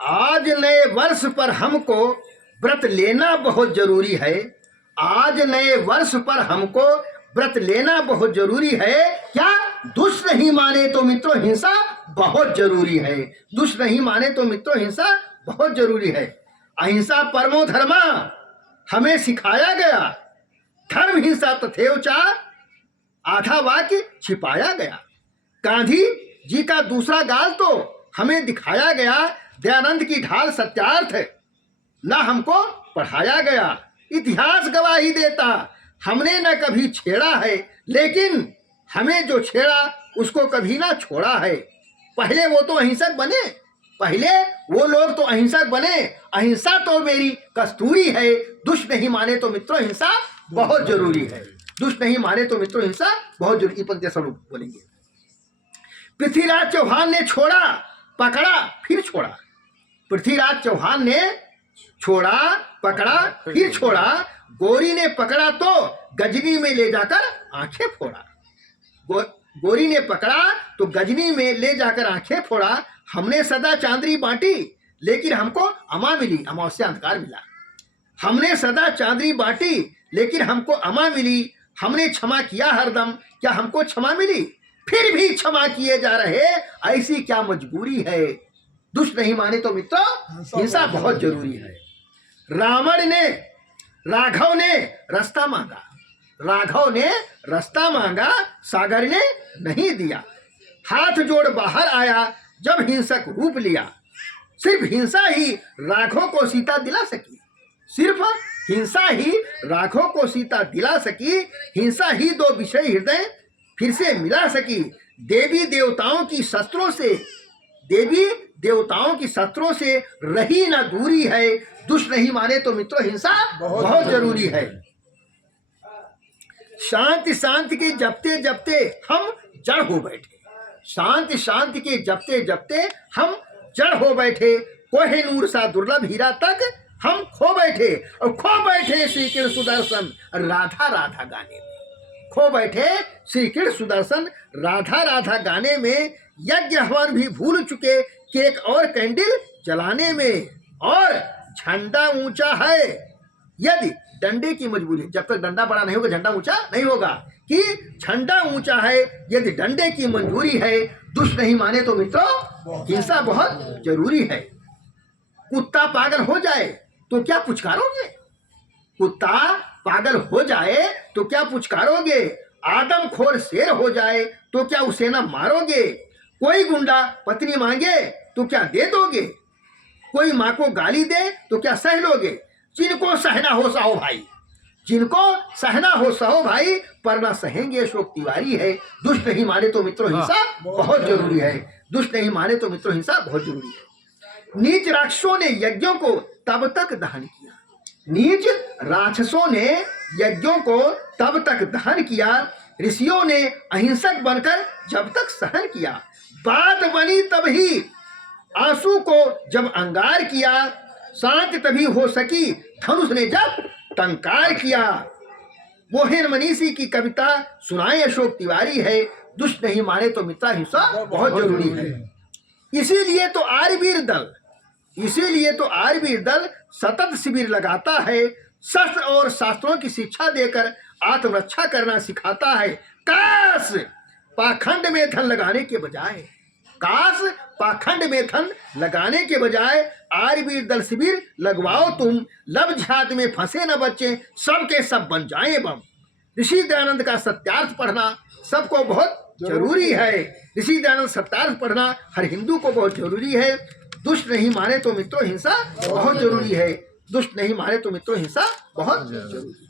आज नए वर्ष पर हमको व्रत लेना बहुत जरूरी है। आज नए वर्ष पर हमको व्रत लेना बहुत जरूरी है। क्या? दुष्ट नहीं माने तो मित्रों हिंसा बहुत जरूरी है। दुष्ट नहीं माने तो मित्रों हिंसा बहुत जरूरी है। अहिंसा परमो धर्मा हमें सिखाया गया। धर्म हिंसा तथैव च आधा वाक्य छिपाया गया। गांधी जी का दूसरा गाल तो हमें दिखाया गया। दयानंद की ढाल सत्यार्थ न हमको पढ़ाया गया। इतिहास गवाही देता हमने न कभी छेड़ा है, लेकिन हमें जो छेड़ा उसको कभी ना छोड़ा है। पहले वो तो अहिंसक बने, पहले वो लोग तो अहिंसक बने। अहिंसा तो मेरी कस्तूरी है। दुष्ट नहीं माने तो मित्रों हिंसा बहुत जरूरी है। दुष्ट नहीं माने तो मित्रों हिंसा बहुत जरूरी। पंक्ति स्वरूप बोलेंगे। पृथ्वीराज चौहान ने छोड़ा पकड़ा फिर छोड़ा। पृथ्वीराज चौहान ने छोड़ा पकड़ा फिर छोड़ा। गोरी ने पकड़ा तो गजनी में ले जाकर आंखें फोड़ा। गोरी ने पकड़ा तो गजनी में ले जाकर आंखें फोड़ा। हमने सदा चांदनी बांटी लेकिन हमको अमा मिली, अमावस्या अंधकार मिला। हमने सदा चांदनी बांटी लेकिन हमको अमा मिली। हमने क्षमा किया हरदम, क्या हमको क्षमा मिली? फिर भी क्षमा किए जा रहे, ऐसी क्या मजबूरी है। दुष्ट नहीं माने तो मित्रों हिंसा बहुत जरूरी है। राघव ने रास्ता मांगा। राघव ने रास्ता मांगा, सागर ने नहीं दिया। हाथ जोड़ बाहर आया जब हिंसक रूप लिया। सिर्फ हिंसा ही राघव को सीता दिला सकी। सिर्फ हिंसा ही राघव को सीता दिला सकी। हिंसा ही दो विषय हृदय फिर से मिला सकी। देवी देवताओं की शस्त्रों से रही ना दूरी है। दुष्ट नहीं माने तो मित्रों हिंसा बहुत जरूरी है। शांति के जपते जपते हम जड़ हो बैठे। शांति के जपते जपते हम जड़ हो बैठे। कोहिनूर सा दुर्लभ हीरा तक हम खो बैठे। और खो बैठे श्री कृष्ण सुदर्शन राधा राधा गाने में। खो बैठे श्री कृष्ण सुदर्शन राधा राधा गाने में। यज्ञ हवन भी भूल चुके केक और कैंडल जलाने में। और झंडा ऊंचा है यदि डंडे की मजबूरी, जब तक डंडा बड़ा नहीं होगा झंडा ऊंचा नहीं होगा। कि झंडा ऊंचा है यदि डंडे की मंजूरी है। दुष्ट नहीं माने तो मित्रों हिंसा बहुत जरूरी है। कुत्ता पागल हो जाए तो क्या पुचकारोगे? कुत्ता पागल हो जाए तो क्या पुचकारोगे? आदमखोर शेर हो जाए तो क्या उसे न मारोगे? कोई गुंडा पत्नी मांगे तो क्या दे दोगे? कोई माँ को गाली दे तो क्या सह लोगे? जिनको सहना हो सहो भाई, जिनको सहना हो सहो भाई, पर ना सहेंगे अशोक तिवारी है। दुष्ट नहीं माने तो मित्रों हिंसा बहुत जरूरी है। दुष्ट नहीं माने तो मित्रों हिंसा बहुत जरूरी है। नीच राक्षसों ने यज्ञों को तब तक दहन किया। नीच राक्षसों ने यज्ञों को तब तक दहन किया। ऋषियों ने अहिंसक बनकर जब तक सहन किया। बात बनी तभी आंसू को जब अंगार किया। शांत तभी हो सकी धनुष ने जब टंकार किया। मोहन मनीषी की कविता सुनाए अशोक तिवारी है। दुष्ट नहीं माने तो मित्रा हिंसा बहुत जरूरी है। इसीलिए तो आरवीर दल सतत शिविर लगाता है। शस्त्र और शास्त्रों की शिक्षा देकर आत्मरक्षा करना सिखाता है। काश पाखंड में धन लगाने के बजाय आरवीर दल शिविर लगवाओ तुम। लब झात में फंसे न बच्चे, सबके सब बन जाएं बम। ऋषि दयानंद का सत्यार्थ पढ़ना सबको बहुत जरूरी है। ऋषि दयानंद सत्यार्थ पढ़ना हर हिंदू को बहुत जरूरी है। दुष्ट नहीं माने तो मित्रों हिंसा बहुत जरूरी है। दुष्ट नहीं माने तो मित्रों हिंसा बहुत जरूरी है।